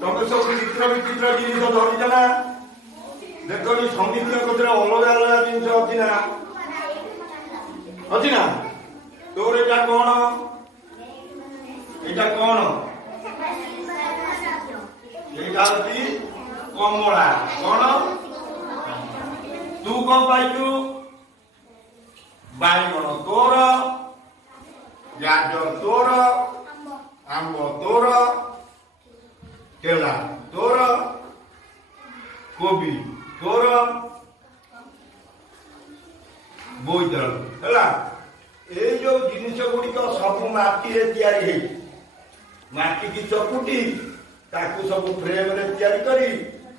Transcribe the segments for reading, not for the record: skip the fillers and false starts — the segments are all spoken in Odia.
ତମେ ସବୁ ଚିତ୍ର ବିଚିତ୍ର ଜିନିଷ ଧରିଛ ନା? ଦେଖନି ସମିତିଙ୍କ କତିରେ ଅଲଗା ଅଲଗା ଜିନିଷ ଅଛି ନା? ଅଛି ନା? ତୋର ଏଇଟା କଣ? ଏଇଟା କଣ? ଏଇଟା ହଉଛି କମଳା। କଣ? ତୁ କଣ ପାଇଛୁ? ବାଇଗଣ ତୋର, ଗାଜର ତୋର, ଆମ୍ବ ତୋର, କେଲା ତୋର, କୋବି ତୋର, ବୋଇତାଳୁ ହେଲା। ଏଇ ଯୋଉ ଜିନିଷ ଗୁଡିକ ସବୁ ମାଟିରେ ତିଆରି ହେଇଛି। ମାଟିକି ଚକୁଟି ତାକୁ ସବୁ ଫ୍ରେମରେ ତିଆରି କରି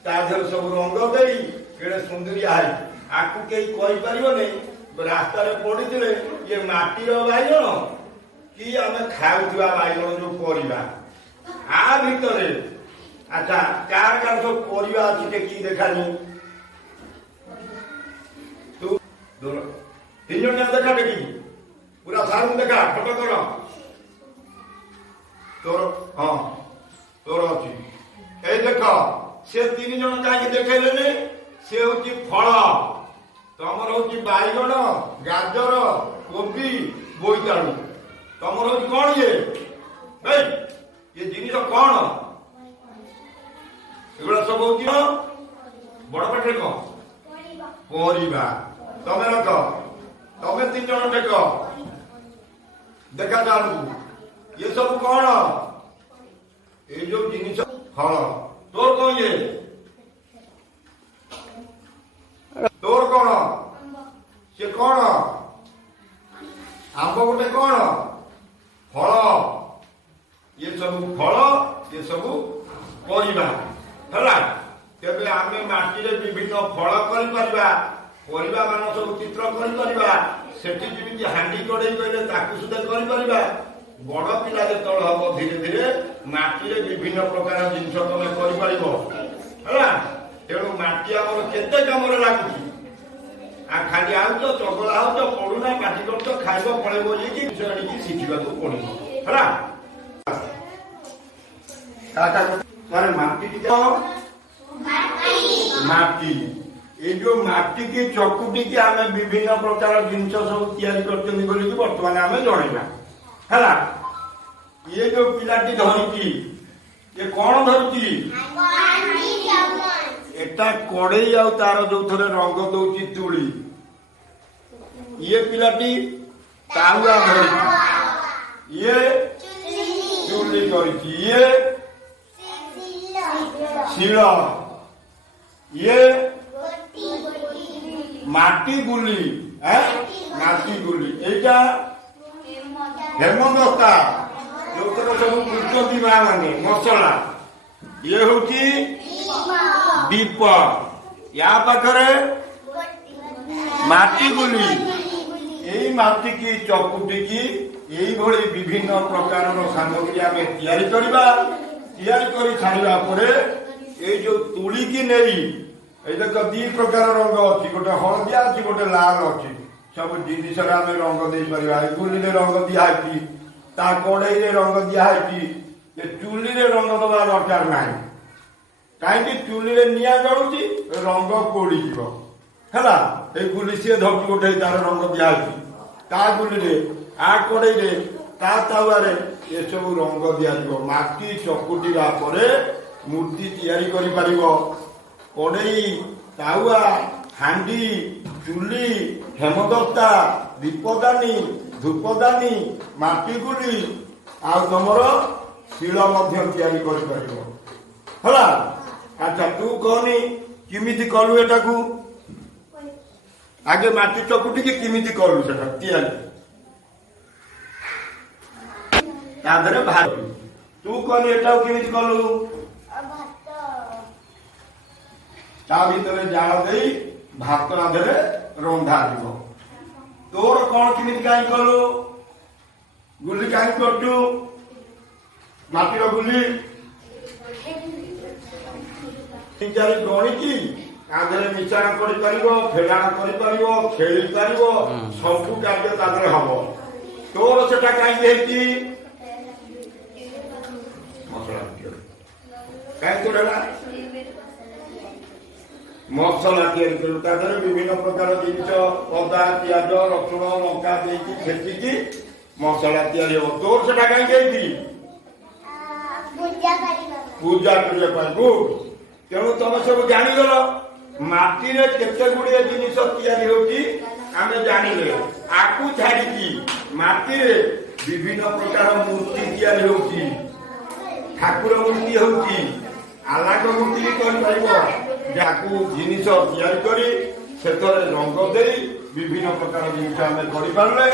ତା ଦେହରେ ସବୁ ରଙ୍ଗ ଦେଇ କେଡ଼େ ସୁନ୍ଦରିଆ ହେଇଛି। ଆକୁ କେହି କହିପାରିବନି ରାସ୍ତାରେ ପଡିଥିଲେ ଇଏ ମାଟିର ବାଇଗଣ କି ଆମେ ଖାଉଥିବା ବାଇଗଣ ଯୋଉ ପରିବା। ଆ ଭିତରେ ଆଚ୍ଛା କାହାର କାହାର ସବୁ ପରିବା ଅଛି କି ଦେଖାନି? ତୁ ତିନି ଜଣିଆ ଦେଖା ଦେଖି ପୁରା ସାରୁ ଦେଖା ଫଟୋ କର। ତୋର ହଁ ତୋର ଅଛି। ଏଇ ଦେଖ ସେ ତିନି ଜଣ କାହିଁକି ଦେଖେଇଲେନି? ସେ ହଉଛି ଫଳ, ତମର ହଉଛି ବାଇଗଣ, ଗାଜର, କୋବି, ବୋଇତାଳୁ। ତମର ହଉଛି କଣ ଇଏ? ଏ ଜିନିଷ କଣ? ଏଗୁଡା ସବୁ ହଉଛି ବଡ ପାଟିରେ କଣ? ପରିବା। ତମେ ରଖ, ତମେ ତିନି ଜଣ ଦେଖ, ଦେଖା ଯାଆନ୍ତୁ ଇଏ ସବୁ କଣ? ଏଇ ଯୋଉ ଜିନିଷ ଫଳ। ତୋର କଣ ଇଏ? ତୋର କଣ? ସେ କଣ? ଆମ୍ବ ଗୋଟେ କଣ? ଫଳ। ଇଏ ସବୁ ଫଳ, ଇଏ ସବୁ ପରିବା ହେଲା। ତେବେ ଆମେ ମାଟିରେ ବିଭିନ୍ନ ଫଳ କରିପାରିବା, ପରିବା ମାନ ସବୁ ଚିତ୍ର କରିପାରିବା। ସେଠି ଯେମିତି ହାଣ୍ଡି କଡେଇ କହିଲେ ତାକୁ ସୁଦ୍ଧା କରିପାରିବା। ବଡ ପିଲା ଯେତେବେଳେ ହବ ଧୀରେ ଧୀରେ ମାଟିରେ ବିଭିନ୍ନ ପ୍ରକାର ଜିନିଷ ତମେ କରିପାରିବ ହେଲା। ତେଣୁ ମାଟି ଆମର କେତେ କାମରେ ଲାଗୁଛି। ଆଉ ଖାଲି ଆଉଛ ଚଗଲା ହଉଛ, ପଡୁନା, ପାଟି କରୁଛ, ଖାଇବ ପଳେଇବ ଇଏକି ଜିନିଷ ଆଣିକି ଶିଖିବାକୁ ପଡିବ ହେଲା। ମାଟି ମାଟି ଏଇ ଯୋଉ ମାଟିକି ଚକୁଟିକି ଆମେ ବିଭିନ୍ନ ପ୍ରକାର ଜିନିଷ ସବୁ ତିଆରି କରୁଛନ୍ତି ବୋଲିକି ବର୍ତ୍ତମାନ ଆମେ ଜଣେଇବା ହେଲା। ଇଏ ଯୋଉ ପିଲାଟି ଧରିଛି ଇଏ କଣ ଧରିଛି? ଏଟା କଡେଇ ଆଉ ତାର ଯୋଉଥରେ ରଙ୍ଗ ଦଉଛି ତୁଳି। ଇଏ ପିଲାଟି ତାୱା ଧରିଛି, ଇଏ ଚୁଲି କରିଛି, ଇଏ ଶିଳ, ଇଏ ମାଟି ଗୁଲି। ମାଟି ଗୁଲି ଏଇଟା ହେମଦସ୍ତା ଯୋଉଥିରେ ସବୁ କୁଟନ୍ତି ମା ମାନେ ମସଲା। ଇଏ ହଉଛି ଦୀପ। ୟା ପାଖରେ ମାଟି ଗୁଲି। ଏଇ ମାଟିକି ଚକୁଟିକି ଏଇଭଳି ବିଭିନ୍ନ ପ୍ରକାରର ସାମଗ୍ରୀ ଆମେ ତିଆରି କରିବା। ତିଆରି କରି ସାରିବା ପରେ ଏଇ ଯୋଉ ତୁଳିକି ନେଇ ଏଇ ଦେଖ ଦି ପ୍ରକାର ରଙ୍ଗ ଅଛି, ଗୋଟେ ହଳଦିଆ ଅଛି, ଗୋଟେ ଲାଲ ଅଛି। ସବୁ ଜିନିଷରେ ଆମେ ରଙ୍ଗ ଦେଇପାରିବା। ଏ ଗୁଲିରେ ରଙ୍ଗ ଦିଆହେଇଛି, ତା କଡେଇରେ ରଙ୍ଗ ଦିଆହେଇଛି। ଏ ଚୁଲିରେ ରଙ୍ଗ ଦବା ଦରକାର ନାହିଁ। କାହିଁକି? ଚୁଲିରେ ନିଆଁ ଜଳୁଛି, ରଙ୍ଗ ପୋଡିଯିବ ହେଲା। ଏଇ ଗୁଲି ସିଏ ଧରିଛି ଗୋଟେ, ତାର ରଙ୍ଗ ଦିଆହେଇଛି। ତା ଗୁଲିରେ, ଆ କଡେଇରେ, ତା ତାୱାରେ ଏସବୁ ରଙ୍ଗ ଦିଆଯିବ। ମାଟି ଚକୁଟିବା ପରେ ମୂର୍ତ୍ତି ତିଆରି କରିପାରିବ। କଡେଇ, ତାୱା, ହାଣ୍ଡି, ଚୁଲି, ହେମଦସ୍ତା, ଦୀପଦାନୀ, ଧୂପଦାନୀ, ମାଟି ଗୁଲି ଆଉ ତମର ଶିଳ ମଧ୍ୟ ତିଆରି କରିପାରିବ ହେଲା। ଆଚ୍ଛା ତୁ କହନି କେମିତି କଲୁ ଏଟାକୁ? ଆଗେ ମାଟି ଚକୁଟିକି କେମିତି କଲୁ ସେଟା ତିଆରି? ତା ଦେହରେ ଭାତ। ତୁ କହନି ଏଟାକୁ କେମିତି କଲୁ? ତା ଭିତରେ ଜାଳ ଦେଇ ଭାତ ଦେହରେ ରନ୍ଧା ଯିବ। ତୋର କଣ କେମିତି କାହିଁ କଲୁ? ଗୁଲି କାହିଁ କରୁଛୁ? ମାଟିର ଗୁଲି ଗଣିକି ତା ଦେହରେ ମିଶାଣ କରିପାରିବ, ଫେରାଣ କରିପାରିବ, ଖେଳି ପାରିବ, ସବୁ କାର୍ଯ୍ୟ ତା ଦେହରେ ହବ। ତୋର ସେଟା କାହିଁକି ହେଇଛି? ମସଲା କାହିଁ ତୋର ହେଲା ମସଲା ତିଆରି କରୁ ତା ଦେହରେ ବିଭିନ୍ନ ପ୍ରକାର ଜିନିଷ ଅଦା ପିଆଜ ରସୁଣ ଲଙ୍କା ଦେଇକି ଛେଚିକି ମସଲା ତିଆରି ହବ। ତୋର ସେଟା କାହିଁକି ହେଇଛି ପୂଜା କରିବା ପାଇଁ ଗୁଡ୍। ତେଣୁ ତମେ ସବୁ ଜାଣିଗଲ ମାଟିରେ କେତେ ଗୁଡିଏ ଜିନିଷ ତିଆରି ହଉଛି ଆମେ ଜାଣିଲେ। ଆକୁ ଛାଡିକି ମାଟିରେ ବିଭିନ୍ନ ପ୍ରକାର ମୂର୍ତ୍ତି ତିଆରି ହଉଛି, ଠାକୁର ମୂର୍ତ୍ତି ହଉଛି, ଆଲାକ ମୂର୍ତ୍ତି ବି କରିପାରିବ। ଯାହାକୁ ଜିନିଷ ତିଆରି କରି ସେଥିରେ ରଙ୍ଗ ଦେଇ ବିଭିନ୍ନ ପ୍ରକାର ଜିନିଷ ଆମେ କରିପାରିଲେ।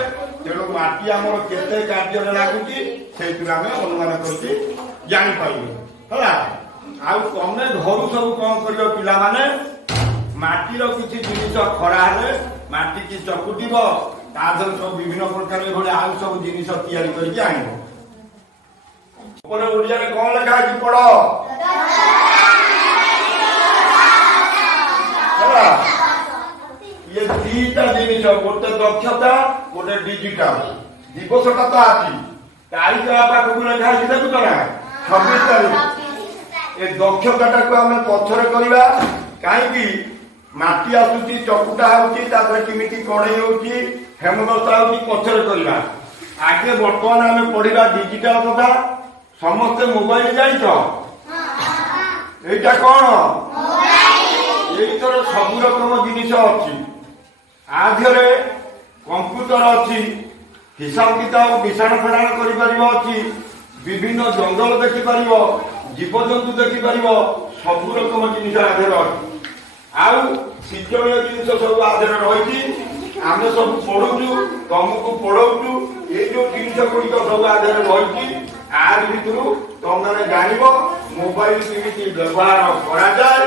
ତେଣୁ ମାଟି ଆମର କେତେ କାର୍ଯ୍ୟରେ ଲାଗୁଛି ସେଇଥିରୁ ଆମେ ଅନୁମାନ କରିକି ଜାଣିପାରିବୁ ହେଲା। ଆଉ ତମେ ଘରୁ ସବୁ କଣ କରିବ ପିଲାମାନେ, ମାଟିର କିଛି ଜିନିଷ ଖରା ହେଲେ ମାଟିକି ଚକୁଟିବ, ତା ଦେହରେ ସବୁ ବିଭିନ୍ନ ପ୍ରକାର ଏଭଳି ଆଉ ସବୁ ଜିନିଷ ତିଆରି କରିକି ଆଣିବ। ଉପରେ ଓଡ଼ିଆରେ କଣ ଲେଖା ଅଛି ପଢ ହେଲା। ଇଏ ଦିଟା ଜିନିଷ, ଗୋଟେ ଦକ୍ଷତା ଗୋଟେ ଡିଜିଟାଲ। ଦିବସଟା ତ ଆଜି ତାରିଖ ପାଖକୁ ଲେଖା ଅଛି ଦେଖୁଛ ନା 26 ତାରିଖ। ଏ ଦକ୍ଷତାଟାକୁ ଆମେ ପଛରେ କରିବା। କାହିଁକି ମାଟି ଆସୁଛି ଚକୁଟା ହଉଛି ତା ଦେହରେ କେମିତି କଢେଇ ହଉଛି ହେମଦସ୍ତା ହଉଛି ପଛରେ କରିବା। ଆଗେ ବର୍ତ୍ତମାନ ଆମେ ପଢିବା ଡିଜିଟାଲ କଥା। ସମସ୍ତେ ମୋବାଇଲ ଜାଣିଛ? ଏଇଟା କଣ? ଏଇଥର ସବୁ ରକମ ଜିନିଷ ଅଛି। ଆ ଦେହରେ କମ୍ପ୍ୟୁଟର ଅଛି, ହିସାବ କିତାବ ମିଶାଣ ଫେଡାଣ କରିପାରିବ ଅଛି, ବିଭିନ୍ନ ଜଙ୍ଗଲ ଦେଖିପାରିବ, ଜୀବଜନ୍ତୁ ଦେଖିପାରିବ, ସବୁ ରକମ ଜିନିଷ ଆ ଦେହରେ ଅଛି। ଆଉ ଶିକ୍ଷଣୀୟ ଜିନିଷ ସବୁ ଆ ଦେହରେ ରହିଛି। ଆମେ ସବୁ ପଢୁଛୁ, ତମକୁ ପଢଉଛୁ। ଏଇ ଯୋଉ ଜିନିଷ ଗୁଡିକ ସବୁ ଆ ଦେହରେ ରହିଛି, ଆରି ଭିତରୁ ତମମାନେ ଜାଣିବ ମୋବାଇଲ କେମିତି ବ୍ୟବହାର କରାଯାଏ,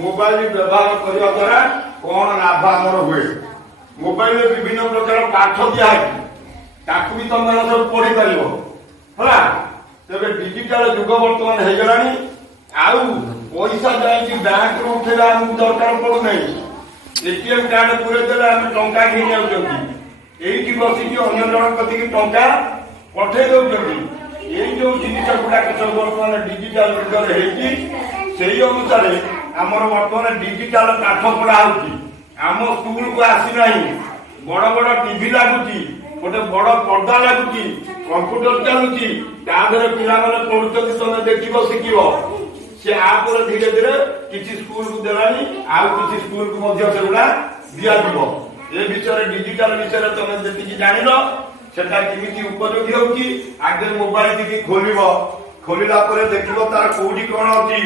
ମୋବାଇଲ ବ୍ୟବହାର କରିବା ଦ୍ୱାରା କଣ ଲାଭ ଆମର ହୁଏ। ମୋବାଇଲରେ ବିଭିନ୍ନ ପ୍ରକାର ପାଠ ଦିଆହେଇଛି, ତାକୁ ବି ତମମାନେ ସବୁ ପଢିପାରିବ ହେଲା। ତେବେ ଡିଜିଟାଲ ଯୁଗ ବର୍ତ୍ତମାନ ହେଇଗଲାଣି। ଆଉ ପଇସା ଯାଇକି ବ୍ୟାଙ୍କରୁ ଉଠେଇବା ଆମକୁ ଦରକାର ପଡୁନାହିଁ। ଏଟିଏମ କାର୍ଡ ପୁରେଇ ଦେଲେ ଆମେ ଟଙ୍କା ଘେନି ଯାଉଛନ୍ତି, ଏଇଠି ବସିକି ଅନ୍ୟ ଜଣଙ୍କ କତିକି ଟଙ୍କା ପଠେଇ ଦଉଛନ୍ତି। ଏଇ ଯୋଉ ଜିନିଷ ଗୁଡାକ ସବୁ ବର୍ତ୍ତମାନ ଡିଜିଟାଲ ଯୁଗରେ ହେଇଛି, ସେଇ ଅନୁସାରେ ଆମର ବର୍ତ୍ତମାନ ଡିଜିଟାଲ ପାଠ ପଢା ହଉଛି। ଆମ ସ୍କୁଲକୁ ଆସିନାହିଁ, ବଡ ବଡ ଟିଭି ଲାଗୁଛି, ଗୋଟେ ବଡ ପର୍ଦ୍ଦା ଲାଗୁଛି, କମ୍ପ୍ୟୁଟର ଚାଲୁଛି, ତା ଦେହରେ ପିଲାମାନେ ପଢୁଛନ୍ତି। ତମେ ଦେଖିବ ଶିଖିବ। ସେ ଆପରେ ଧୀରେ ଧୀରେ କିଛି ସ୍କୁଲକୁ ଦେଲାଣି, ଆଉ କିଛି ସ୍କୁଲକୁ ମଧ୍ୟ ସେଗୁଡା ଦିଆଯିବ। ଏ ବିଷୟରେ ଡିଜିଟାଲ ବିଷୟରେ ତମେ ଯେତିକି ଜାଣିଲ ସେଟା କେମିତି ଉପଯୋଗୀ ହଉଛି। ଆଗେ ମୋବାଇଲ ଟିକେ ଖୋଲିବ, ଖୋଲିଲା ପରେ ଦେଖିବ ତାର କୋଉଠି କଣ ଅଛି,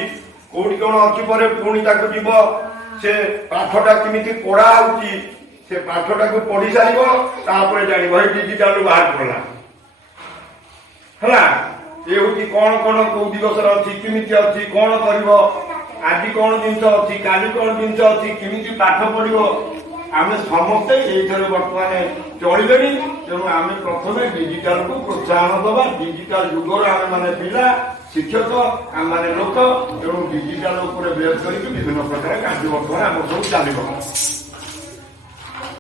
କୋଉଠି କଣ ଅଛି ପରେ ପୁଣି ତାକୁ ଯିବ ସେ ପାଠଟା କେମିତି ପଢା ହଉଛି, ସେ ପାଠଟାକୁ ପଢି ସାରିବ, ତାପରେ ଜାଣିବ ଏଇ ଡିଜିଟାଲ ବାହାର ପଡିଲା ହେଲା। ଏ ହଉଛି କଣ କଣ କୋଉ ଦିବସରେ ଅଛି, କେମିତି ଅଛି, କଣ କରିବ, ଆଜି କଣ ଜିନିଷ ଅଛି, କାଲି କଣ ଜିନିଷ ଅଛି, କେମିତି ପାଠ ପଢିବ। ଆମେ ସମସ୍ତେ ଏଇଥିରେ ବର୍ତ୍ତମାନ ଚଳିଲେଣି। ତେଣୁ ଆମେ ପ୍ରଥମେ ଡିଜିଟାଲକୁ ପ୍ରୋତ୍ସାହନ ଦବା। ଡିଜିଟାଲ ଯୁଗରେ ଆମେ ମାନେ ପିଲା, ଶିକ୍ଷକ, ଆମମାନେ ଲୋକ। ତେଣୁ ଡିଜିଟାଲ ଉପରେ ବେସ୍ କରିକି ବିଭିନ୍ନ ପ୍ରକାର କାର୍ଯ୍ୟ ବର୍ତ୍ତମାନ ଆମର ସବୁ ଚାଲିବ।